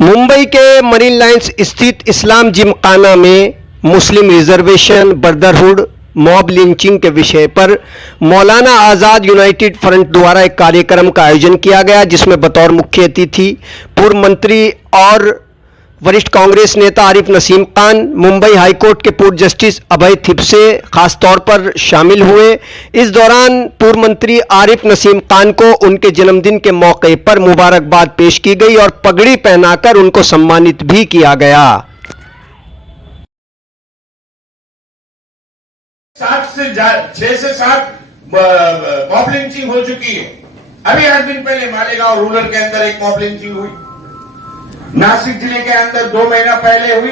मुंबई के marine lines स्थित इस्लाम जिमखाना में मुस्लिम रिजर्वेशन ब्रदरहुड मॉब लिंचिंग के विषय पर मौलाना आज़ाद यूनाइटेड फ्रंट द्वारा एक कार्यक्रम का आयोजन किया गया, जिसमें बतौर मुख्य अतिथि पूर्व मंत्री और वरिष्ठ कांग्रेस नेता आरिफ नसीम खान, मुंबई हाईकोर्ट के पूर्व जस्टिस अभय थिपसे खास तौर पर शामिल हुए। इस दौरान पूर्व मंत्री आरिफ नसीम खान को उनके जन्मदिन के मौके पर मुबारकबाद पेश की गई और पगड़ी पहनाकर उनको सम्मानित भी किया गया। 6 से 7 मॉब लिंचिंग हो चुकी है। अभी 8 दिन पहले मालेगांव रूरल के अंदर एक मॉब लिंचिंग हुई, नासिक जिले के अंदर 2 महीना पहले हुई,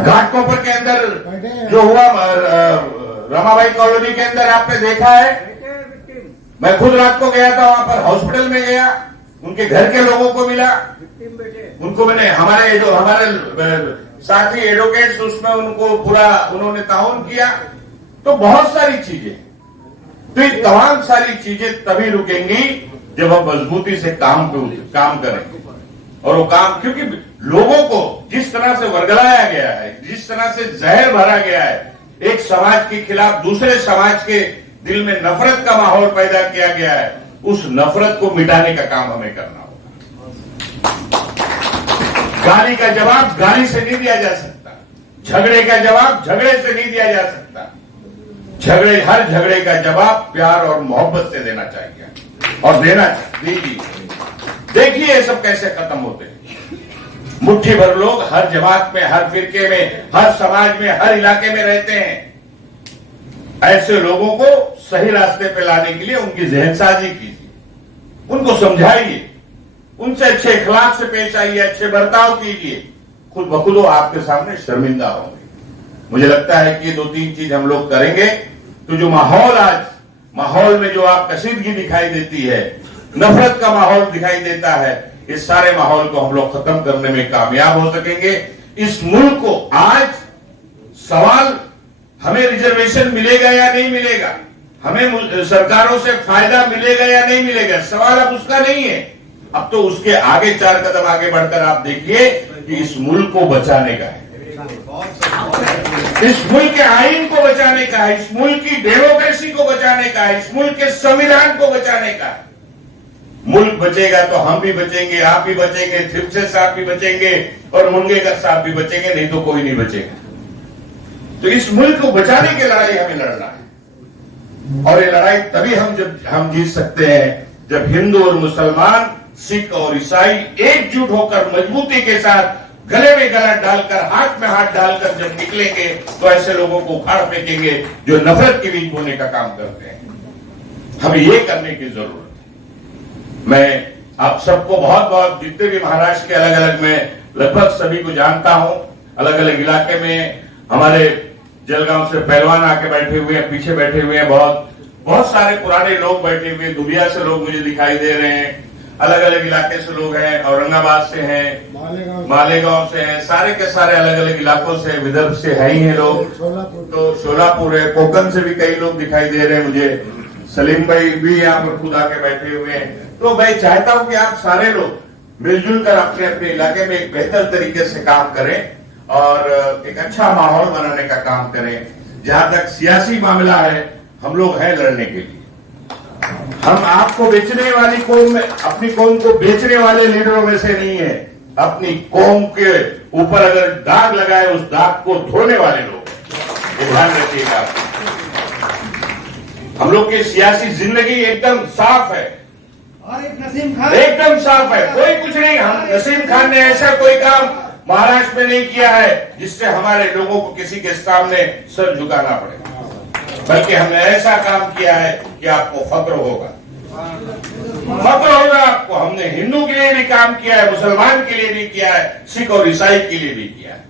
घाटकोपर के अंदर जो हुआ रमाबाई कॉलोनी के अंदर आपने देखा है। मैं खुद रात को गया था, वहां पर हॉस्पिटल में गया, उनके घर के लोगों को मिला, उनको मैंने हमारे साथी एडवोकेट्स उसमें उनको पूरा उन्होंने ताउन किया। तो बहुत सारी चीजें, तो ये तमाम सारी चीजें तभी रुकेंगी जब हम मजबूती से काम करेंगे। और वो काम, क्योंकि लोगों को जिस तरह से वर्गलाया गया है, जिस तरह से जहर भरा गया है, एक समाज के खिलाफ दूसरे समाज के दिल में नफरत का माहौल पैदा किया गया है, उस नफरत को मिटाने का काम हमें करना होगा। गाली का जवाब गाली से नहीं दिया जा सकता, झगड़े का जवाब झगड़े से नहीं दिया जा सकता। हर झगड़े का जवाब प्यार और मोहब्बत से देना चाहिए और देना दीजिए। देखिए ये सब कैसे खत्म होते हैं। मुट्ठी भर लोग हर जमात में, हर फिरके में, हर समाज में, हर इलाके में रहते हैं। ऐसे लोगों को सही रास्ते पे लाने के लिए उनकी जहनसाजी कीजिए, उनको समझाइए, उनसे अच्छे इखलाक से पेश आइए, अच्छे बर्ताव कीजिए। खुद ब खुद आपके सामने शर्मिंदा होंगे। मुझे लगता है कि 2-3 चीज हम लोग करेंगे तो जो माहौल में जो आप कशीदगी दिखाई देती है, नफरत का माहौल दिखाई देता है, इस सारे माहौल को हम लोग खत्म करने में कामयाब हो सकेंगे। इस मुल्क को आज सवाल, हमें रिजर्वेशन मिलेगा या नहीं मिलेगा, हमें सरकारों से फायदा मिलेगा या नहीं मिलेगा, सवाल अब उसका नहीं है। अब तो उसके आगे 4 कदम आगे बढ़कर आप देखिए कि इस मुल्क को बचाने का है, इस मुल्क के आईन को बचाने का है, इस मुल्क की डेमोक्रेसी को बचाने का है, इस मुल्क के संविधान को बचाने का है। मुल्क बचेगा तो हम भी बचेंगे, आप भी बचेंगे, थिपसे साहब भी बचेंगे और मुनगेकर साहब भी बचेंगे, नहीं तो कोई नहीं बचेगा। तो इस मुल्क को बचाने की लड़ाई हमें लड़ना है। और ये लड़ाई तभी हम जीत सकते हैं जब हिंदू और मुसलमान, सिख और ईसाई एकजुट होकर मजबूती के साथ गले में गला डालकर, हाथ में हाथ डालकर जब निकलेंगे तो ऐसे लोगों को उखाड़ फेंकेंगे जो नफरत के बीच बोने का काम करते हैं। हमें ये करने की जरूरत है। मैं आप सबको बहुत बहुत, जितने भी महाराष्ट्र के अलग अलग, मैं लगभग सभी को जानता हूं। अलग अलग इलाके में हमारे जलगांव से पहलवान आके बैठे हुए हैं, पीछे बैठे हुए हैं, बहुत सारे पुराने लोग बैठे हुए हैं, दुबिया से लोग मुझे दिखाई दे रहे हैं, अलग अलग इलाके से लोग हैं, औरंगाबाद से हैं, मालेगांव से हैं, सारे के सारे अलग अलग इलाकों से, विदर्भ से है ही हैं लोग, तो शोलापुर है, कोकण से भी कई लोग दिखाई दे रहे हैं मुझे, सलीम भाई भी यहाँ पर खुद आके बैठे हुए हैं। तो मैं चाहता हूं कि आप सारे लोग मिलजुल कर अपने अपने इलाके में एक बेहतर तरीके से काम करें और एक अच्छा माहौल बनाने का काम करें। जहां तक सियासी मामला है, हम लोग हैं लड़ने के लिए। हम आपको बेचने वाली कौम में, अपनी कौम को बेचने वाले लीडरों में से नहीं है। अपनी कौम के ऊपर अगर दाग लगाए, उस दाग को धोने वाले लोग, ये ध्यान रखिएगा। हम लोग की सियासी जिंदगी एकदम साफ है, एकदम साफ है, कोई कुछ नहीं। हम नसीम खान ने ऐसा कोई काम महाराष्ट्र में नहीं किया है जिससे हमारे लोगों को किसी के सामने सर झुकाना पड़े, बल्कि हमने ऐसा काम किया है कि आपको फक्र होगा, फक्र होगा आपको। हमने हिंदू के लिए भी काम किया है, मुसलमान के लिए भी किया है, सिख और ईसाई के लिए भी किया है।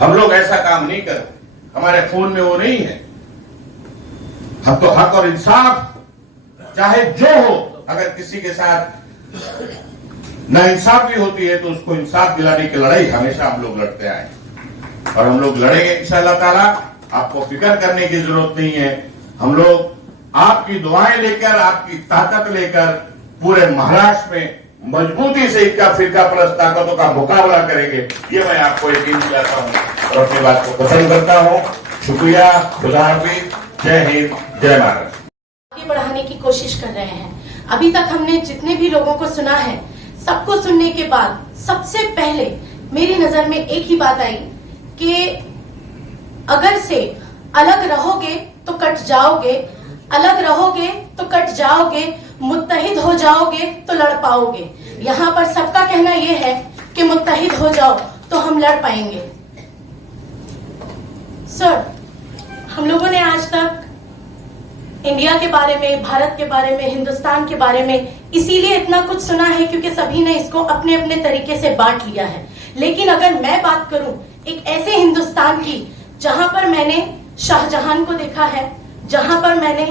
हम लोग ऐसा काम नहीं करते, हमारे खून में वो नहीं है। हम तो हक और इंसाफ, चाहे जो हो, अगर किसी के साथ नाइंसाफी होती है तो उसको इंसाफ दिलाने की लड़ाई हमेशा हम लोग लड़ते आए और हम लोग लड़ेंगे इंशाअल्लाह ताला। आपको फिक्र करने की जरूरत नहीं है। हम लोग आपकी दुआएं लेकर, आपकी ताकत लेकर पूरे महाराष्ट्र में मजबूती से इनका फिरका परस्त ताकतों का मुकाबला करेंगे, ये मैं आपको यकीन दिलाता हूं और अपनी बात को खत्म करता हूं। शुक्रिया, खुदा हाफिज, जय हिंद, जय भारत। आगे बढ़ाने की कोशिश कर रहे हैं। अभी तक हमने जितने भी लोगों को सुना है, सबको सुनने के बाद सबसे पहले मेरी नजर में एक ही बात आई कि अगर से अलग रहोगे तो कट जाओगे, अलग रहोगे तो कट जाओगे, मुत्तहिद हो जाओगे तो लड़ पाओगे। यहाँ पर सबका कहना यह है कि मुत्तहिद हो जाओ तो हम लड़ पाएंगे। सर, हम लोगों ने आज तक इंडिया के बारे में, भारत के बारे में, हिंदुस्तान के बारे में इसीलिए इतना कुछ सुना है क्योंकि सभी ने इसको अपने अपने तरीके से बांट लिया है। लेकिन अगर मैं बात करूं एक ऐसे हिंदुस्तान की जहां पर मैंने शाहजहां को देखा है, जहां पर मैंने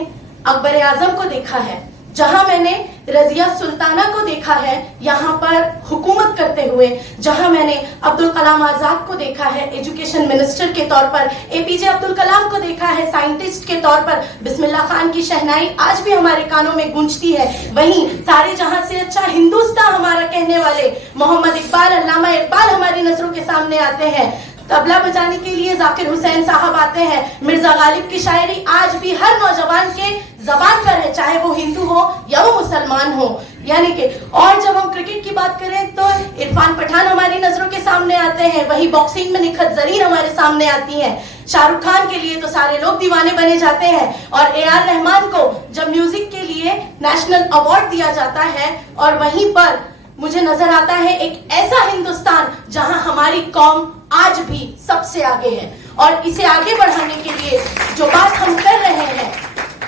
अकबर आजम को देखा है, जहां मैंने रजिया सुल्ताना को देखा है यहाँ पर हुकूमत करते हुए, जहां मैंने अब्दुल कलाम आजाद को देखा है एजुकेशन मिनिस्टर के तौर पर, एपीजे अब्दुल कलाम को देखा है साइंटिस्ट के तौर पर, बिस्मिल्लाह खान की शहनाई आज भी हमारे कानों में गूंजती है। वहीं सारे जहां से अच्छा हिंदुस्तान हमारा कहने वाले मोहम्मद इकबाल, अल्लामा इकबाल हमारी नजरों के सामने आते हैं। तबला बजाने के लिए जाकिर हुसैन साहब आते हैं। मिर्जा गालिब की शायरी आज भी हर नौजवान के जबान पर है, चाहे वो हिंदू हो या वो मुसलमान हो। यानी कि और जब हम क्रिकेट की बात करें तो इरफान पठान हमारी नजरों के सामने आते हैं। वहीं बॉक्सिंग में निखत जरीन हमारे सामने आती हैं। शाहरुख खान के लिए तो सारे लोग दीवाने बने जाते हैं और ए.आर. रहमान को जब म्यूजिक के लिए नेशनल अवार्ड दिया जाता है और वहीं पर मुझे नजर आता है एक ऐसा हिंदुस्तान जहां हमारी कौम आज भी सबसे आगे है। और इसे आगे बढ़ाने के लिए जो बात हम कर रहे हैं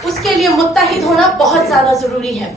उसके लिए मुत्तहिद होना बहुत ज्यादा जरूरी है।